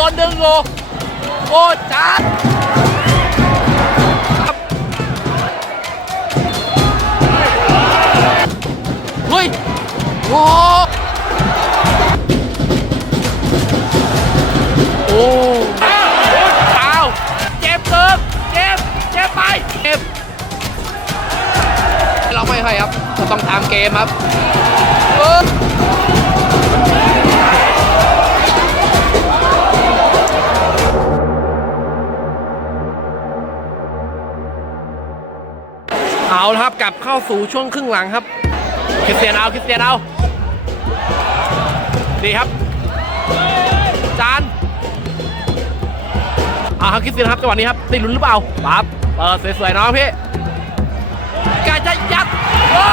ดนดึงอยู่โอ้จานเฮ้ยโอ้โอ้อ้าวเจ็บเกินเจ็บเจ็บไปเจ็บเราไม่ให้ครับเราต้องตามเกมครับ เอาละครับกลับเข้าสู่ช่วงครึ่งหลังครับคริสเตียนเอาคริสเตียนเอาดีครับ จานเอาครับคริสเตียนครับจังหวะนี้ครับได้ลุ้นหรือเปล่าปั๊บเออสวยๆน้องพี่กาจะยัดโอ้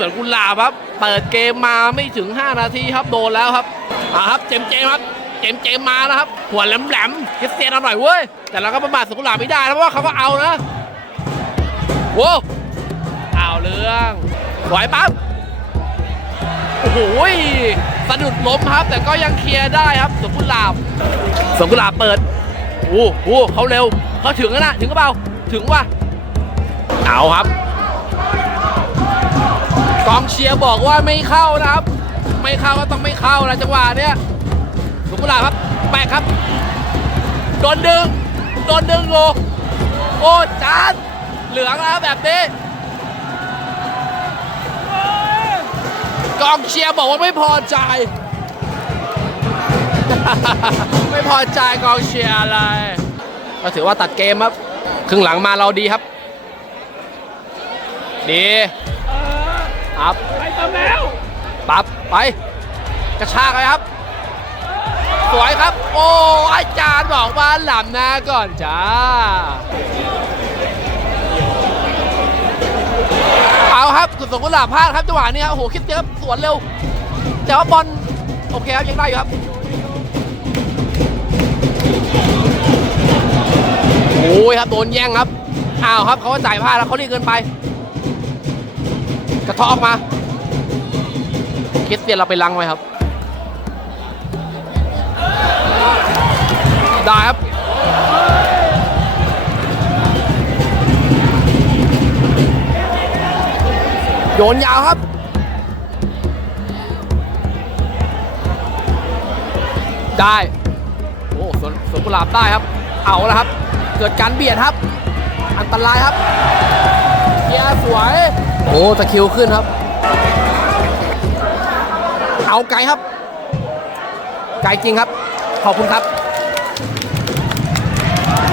เอาละครับสวนกุลาบครับ เปิดเกมมาไม่ถึง 5 นาทีครับโดนแล้วครับอ่าครับเจมส์เจมครับเจมส์เจมส์มานะครับ หัวแหลมๆคริสเตียนอาหน่อยเว้ย แต่เราก็ประมาทสวนกุลาบไม่ได้นะเพราะว่าเขาก็เอานะโว้เอาเรื่องไหวปั๊บโอ้โหสะดุดล้มครับ แต่ก็ยังเคลียร์ได้ครับสวนกุลาบสวนกุลาบเปิดโอ้โหเขาเร็วเขาถึงแล้วนะถึงก็เปล่าถึงว่ะเอาครับ องเชียร์บอกว่าไม่เข้านะครับ ไม่เข้าก็ต้องไม่เข้านะจังหวะเนี้ยสุกุหลาบครับแปะครับโดนดึงโดนดึงโลโอ้จานเหลืองแล้วแบบนี้กองเชียร์บอกว่าไม่พอใจ ไม่พอใจกองเชียร์อะไร ก็ถือว่าตัดเกมครับ ครึ่งหลังมาเราดีครับ ดี ครับไปเติมแล้วปับไป กระชากเลยครับ สวยครับ โอ้อาจารย์บอกว่าหล่ำหน้าก่อนจ้า เอาครับกุศลกุหลาบพลาดครับจังหวะนี้ครับโอ้โหคิดเยอะสวนเร็วแต่ว่าบอลโอเคครับยังได้อยู่ครับโอ้ยครับโดนแย่งครับอ้าวครับเขาก็จ่ายพลาดแล้วเขาเรียกเกินไป กระเทาะออกมาคริสเตียนเราไปลังไว้ครับ ได้ครับโยนยาวครับ ได้โอ้สวนสวนกุหลาบได้ครับ เอาแล้วครับ เกิดการเบียดครับ อันตรายครับ เกียร์สวย โอ้ตะคริวขึ้นครับ เอาไกลครับ ไกลจริงครับ ขอบคุณครับ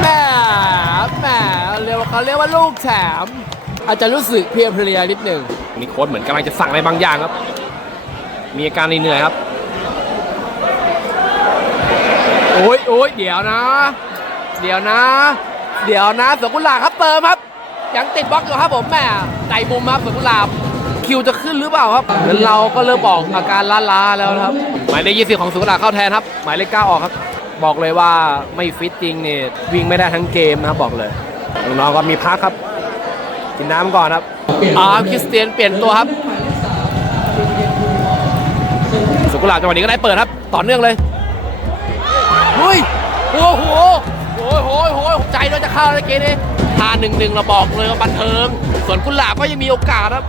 แหม่แหม่เรียกว่าเขาเรียกว่าลูกแถม อาจจะรู้สึกเพลียเพลียๆนิดหนึ่งมีโค้ดเหมือนกำลังจะสั่งอะไรบางอย่างครับ มีอาการเหนื่อยๆครับ โอ้ยโอ้ยเดี๋ยวนะ เดี๋ยวนะ เดี๋ยวนะสวนกุหลาบครับเติมครับ ยังติดบล็อกอยู่ครับผมแหม่ใจมุมครับสวนกุหลาบคิวจะขึ้นหรือเปล่าครับเราก็เริ่มออกอาการล้าๆแล้วนะครับ หมายเลขยี่สิบของสวนกุหลาบเข้าแทนครับ หมายเลขเก้าออกครับ บอกเลยว่าไม่ฟิตจริงเนี่ยวิ่งไม่ได้ทั้งเกมนะครับบอกเลยน้องๆก็มีพักครับ กินน้ำก่อนครับอ๋อคริสเตียนเปลี่ยนตัวครับสวนกุหลาบจังหวะนี้ก็ได้เปิดครับ ต่อเนื่องเลยเฮ้ยโอ้โหโอ้ยโหยโหยใจเราจะเข้าแล้วเกมนี้ ทาหนึ่งหนึ่งเราบอกเลยว่าบันเทิง ส่วนกุหลาบก็ยังมีโอกาสครับ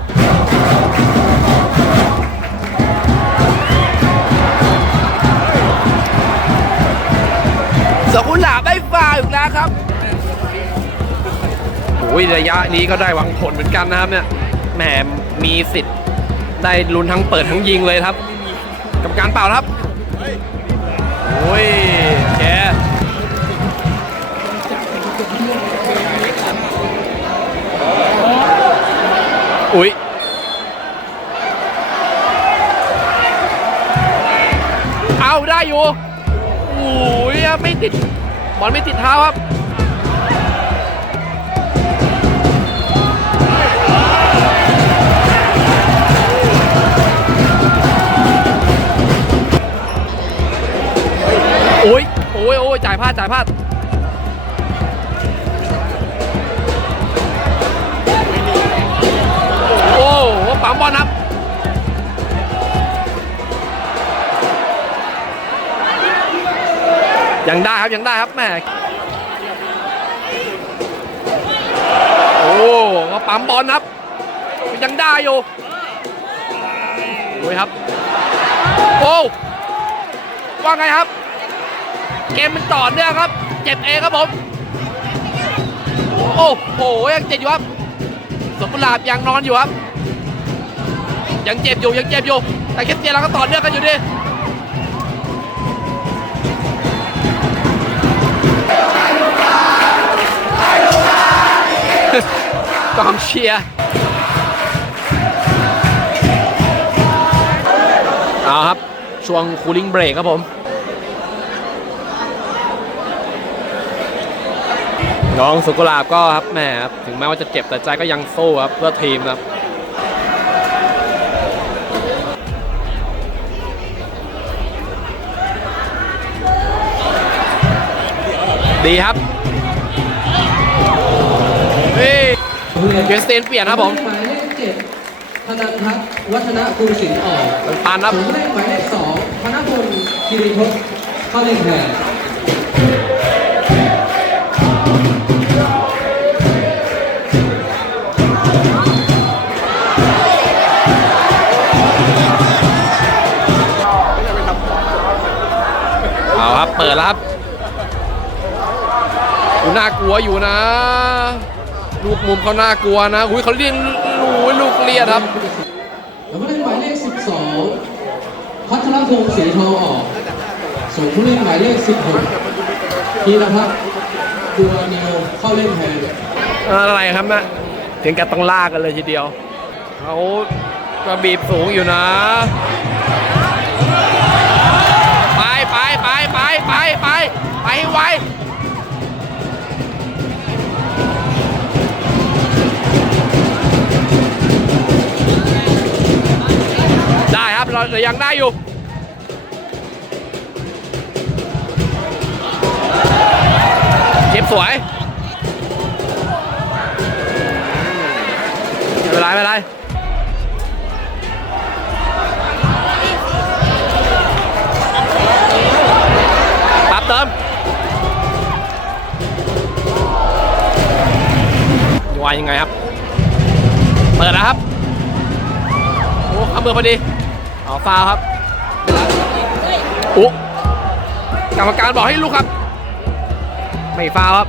ส่วนกุหลาบได้ฟาวอีกแล้วครับโอ้ยระยะนี้ก็ได้หวังผลเหมือนกันนะครับเนี่ยแหมมีสิทธิ์ได้ลุ้นทั้งเปิดทั้งยิงเลยครับกรรมการเปล่าครับโอ้ย อุ้ยเอาได้อยู่โอ้ยไม่ติดบอลไม่ติดเท้าครับโอ้ยโอ้ยโอ้ยจ่ายพลาดจ่ายพลาด บอลครับยังได้ครับยังได้ครับแม่โอ้ก็ปั๊มบอลครับ ยังได้อยู่โอ้ยครับโอ้ว่าไงครับ เกมมันต่อเนื่องครับ เจ็บเองครับผมโอ้โหยังเจ็บอยู่ครับสวนกุหลาบยังนอนอยู่ครับ ยังเจ็บอยู่ยังเจ็บอยู่ แต่คริสเตียนเราก็ต่อเนื่องกันอยู่ดิกองเชียร์เอาครับ ช่วงคูลิ่งเบรกครับผมน้องสุกุลาบก็ครับแหมถึงแม้ว่าจะเจ็บแต่ใจก็ยังสู้ครับเพื่อทีมครับ ดีครับเฮ้ยเกสเตนเปลี่ยนครับผมหมายเลขเจ็ดธนันทัศน์วัฒนกุลศิลป์ออกมันปานครับส่วนเลขหมายเลขสองธนพลคิริพจน์เข้าเล่นแทนเอาครับ เปิดแล้วครับ ดูน่ากลัวอยู่นะ ลูกมุมเขาน่ากลัวนะอุ้ยเขาเลี้ยงอุ้ยลูกเลียดครับแล้วก็เล่นหมายเลขสิบสองพัทรพงศ์ศรีทองออกส่วนผู้เล่นหมายเลขสิบหกธีรพัฒน์ดัวนิวเข้าเล่นแทนอะไรครับนะถึงกับต้องลากกันเลยทีเดียวเขาก็บีบสูงอยู่นะไปไปไปไปไปไปไปให้ไว ได้ครับเราเรายังได้อยู่เก็บสวยไม่เป็นไรไม่เป็นไรปั๊บเติมวายยังไงครับ เปิดแล้วครับ โอ้ข้ามมือพอดี เอาฟาวล์ครับโอ้กรรมการบอกให้ลูกครับ ไม่ฟาวล์ครับ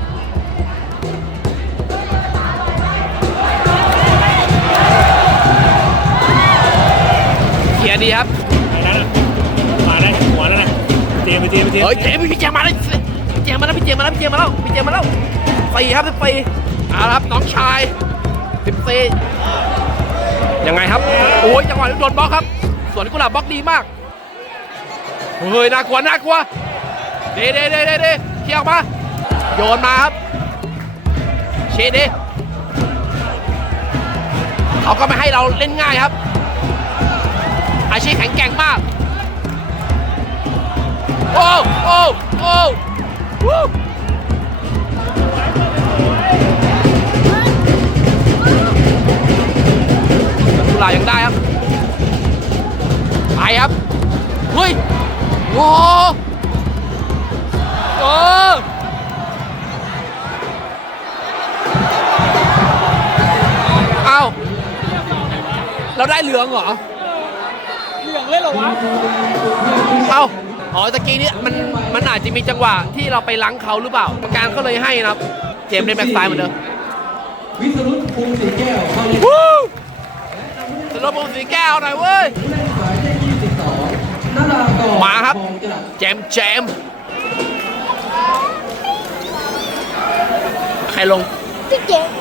เขียร์ดีครับไอ้นั่นน่ะมาได้หัวนั่นน่ะเจมส์ไปเจมส์ไปเจมส์เฮ้ยเจมส์พี่เจมส์มาแล้วพี่เจมส์มาแล้วพี่เจมส์มาแล้วพี่เจมส์มาแล้วพี่เจมส์มาแล้วสี่ครับสิบสี่เอาละครับน้องชายสิบสี่ยังไงครับโอ้ยจังหวะนี้โดนบล็อกครับส วนกุหลาบบล็อกดีมากเฮ้ยน่ากลัวน่ากลัวเดเดเดเดเดเขี่ยออกมา โยนมาครับเชเดเขาก็ไม่ให้เราเล่นง่ายครับ อาชีพแข็งแกร่งมาก โอ้โอ้โอ้วู้ตุลายังได้ครับ ครับเฮ้ยโอ้โอ้เอ้าเราได้เหลืองเหรอเอ้าอ๋อตะกี้นี้มันมันอาจจะมีจังหวะที่เราไปล้างเขาหรือเปล่ากรรมการเขาเลยให้นะครับ เจมส์เล่นแบ็กซ้ายเหมือนเดิมวิสรุตภูมิศรีแก้วเข้าเล่นวู้สโลบูสีแก้วหน่อยเว้ยผู้เล่นหมายเลขยี่ มาครับทองจรัสแจมแจมใครลงพี่เจมส์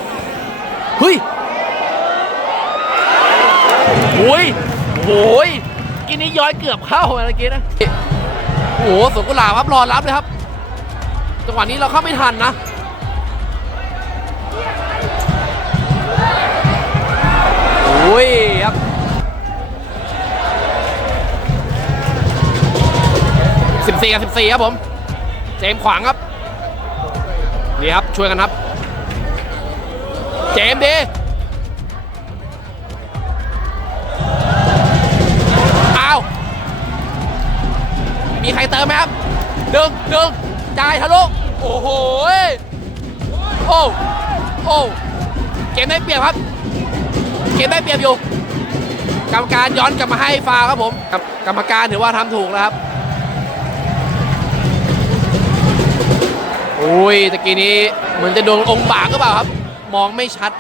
เฮ้ยโอ้ยโอ้ยกินนี้ย้อยเกือบเข้าเมื่อกี้นะโอ้โหสวนกุหลาบครับรอรับเลยครับ จังหวะนี้เราเข้าไม่ทันนะโอ้ยครับ สิบสี่กับสิบสี่ครับผม เจมส์ขวางครับ นี่ครับช่วยกันครับ เจมส์ดีอ้าวมีใครเติมไหมครับหนึ่งหนึ่งจ่ายทะลุ โอ้โห โอ้ โอ้ เกมได้เปรียบครับ เกมได้เปรียบอยู่ กรรมการย้อนกลับมาให้ฟาวครับผม กรรมการถือว่าทำถูกแล้วครับ อ้ยตะกี้นี้เหมือนจะโดนองค์บากหรือเปล่าครับ มองไม่ชัด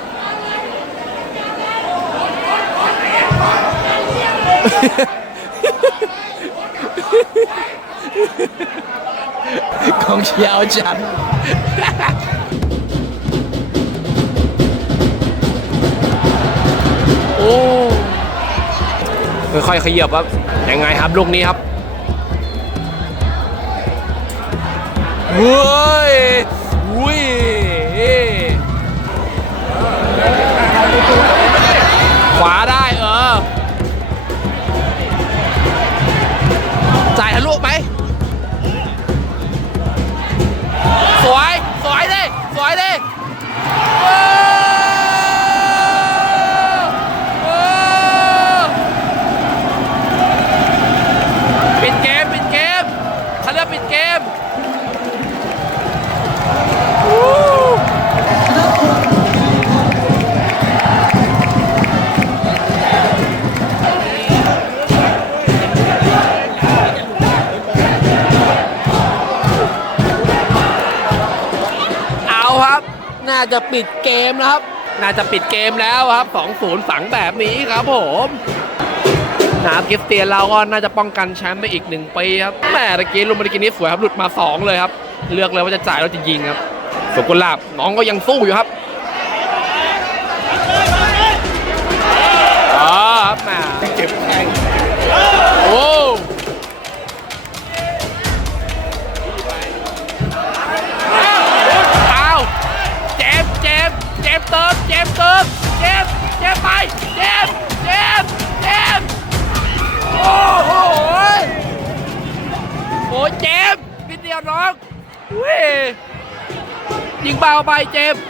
ของเชียวจันโอ้ค่อยๆขยับครับยังไงครับลูกนี้ครับ Whoa! าจะปิดเกมนะครับ น่าจะปิดเกมแล้วครับ2-0ฝังแบบนี้ครับผมนะครับคริสเตียนเราก็น่าจะป้องกันแชมป์ไปอีกหนึ่งปีครับแหม่ตะกี้ลุมบริกินี้สวยครับหลุดมา 2 เลยครับ เลือกเลยว่าจะจ่ายแล้วจะยิงครับสุกุลาบน้องก็ยังสู้อยู่ครับ มเจมส์เติมเจมส์เจมส์ไปเจมส์เจมส์เจมส์โอ้โหโอ้เจมส์นิดเดียวน้องเว้ยยิงเบาไปเจมส์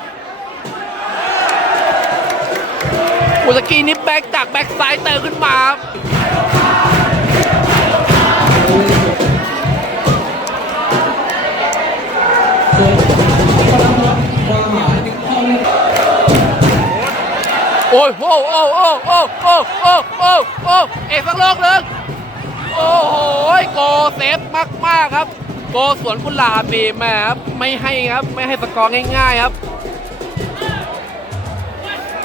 อุสกี้นี้แบ็กจากแบ็กซ้ายเติมขึ้นมา ยโอ้โอ้โอ้โอ้โอ้โอ้โอ้โอ้เอกสักโลกหนึ่งโอ้โหโกเซฟมากมากครับ โกสวนกุหลาบมีแม่ครับไม่ให้ครับไม่ให้สกอร์ง่าย ๆครับ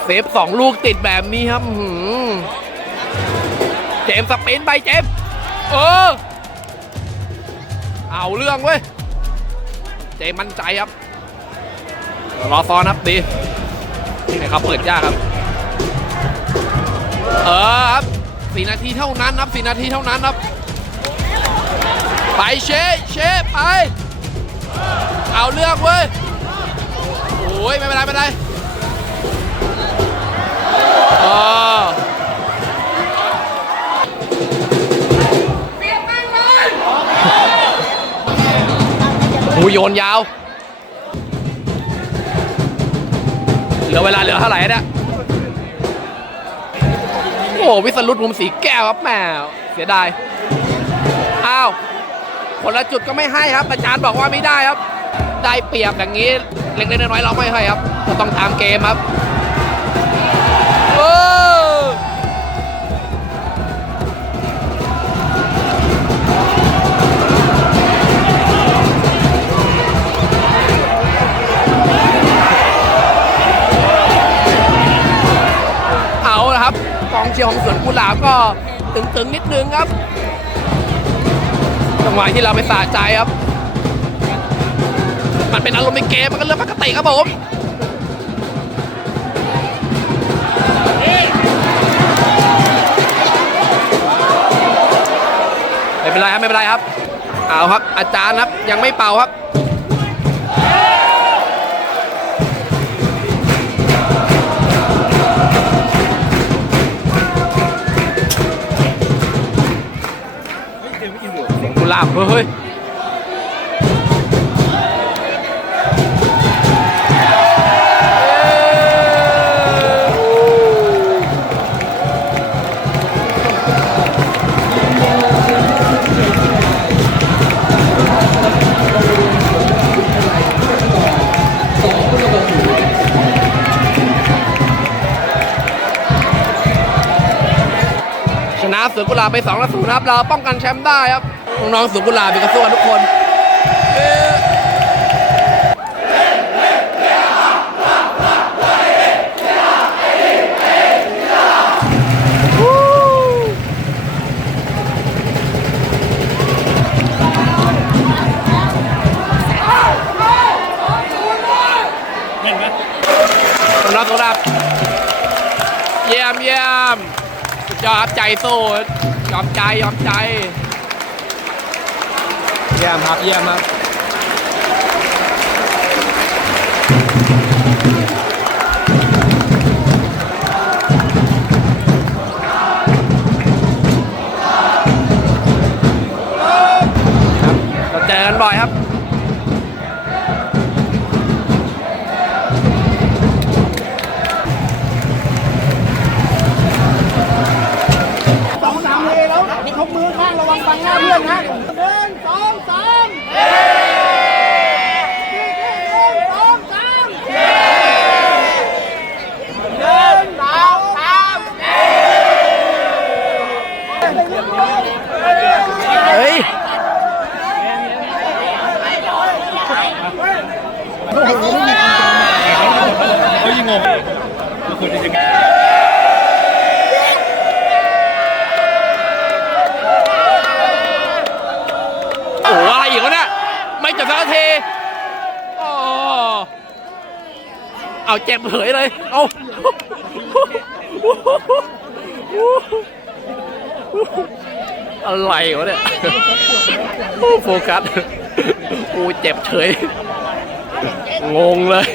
เซฟสองลูกติดแบบนี้ครับเจมส์สปินไปเจมส์เออเอาเรื่องเว้ยเจมส์มั่นใจครับรอซ้อนครับดีให้เขาเปิดยากครับ เออครับสี่นาทีเท่านั้นครับสี่นาทีเท่านั้นครับ ไปเชเชไป เอาเลือกเว้ย โอ้ยไม่เป็นไรไม่เป็นไรเออหูโยนยาว เหลือเวลาเหลือเท่าไหร่เนี่ย โอ้วิสรุตมุมสีแก้วครับแหมเสียดาย อ้าวคนละจุดก็ไม่ให้ครับ อาจารย์บอกว่าไม่ได้ครับ ได้เปรียบอย่างนี้ เล็กๆน้อยๆเราไม่ให้ครับเราต้องตามเกมครับ เชียร์ของสวนกุหลาบก็ตึงๆนิดนึงครับ จังหวะที่เราไปสะใจครับ มันเป็นอารมณ์ในเกมมันก็เรื่องปกติครับผมไม่เป็นไรครับไม่เป็นไรครับ เอาครับ อาจารย์ครับยังไม่เป่าครับ ลาบเฮ้ยชนะเสือกุลาไป2ต่อ0ครับ เราป้องกันแชมป์ได้ครับ น้องๆสือกุลาบมีกระสู้กันทุกคนเอ๊ะวู้แม่นไหมน้องๆเสือกุหลาบเยี่ยมเยี่ยมยอดครับใจสู้ยอมใจยอมใจ ยี่ยมครับ เยี่ยมครับเราเจอกันบ่อยครับสองสามเลยแล้วยกมือข้างระวังฟังหน้าเพื่อนนะหนึ่งสองสามหนึ่งสองสามหนึ่งสองสาม เฮ้ย เขา ยิงงงก็ควรจะยังไงโอ้โหอะไรอีกวะเนี่ยไม่จบสักทีอ๋อเอาเจ็บเผยเลยเอาอะไรวะเนี่ยโอ้โฟกัสโอ้เจ็บเฉย งงเลย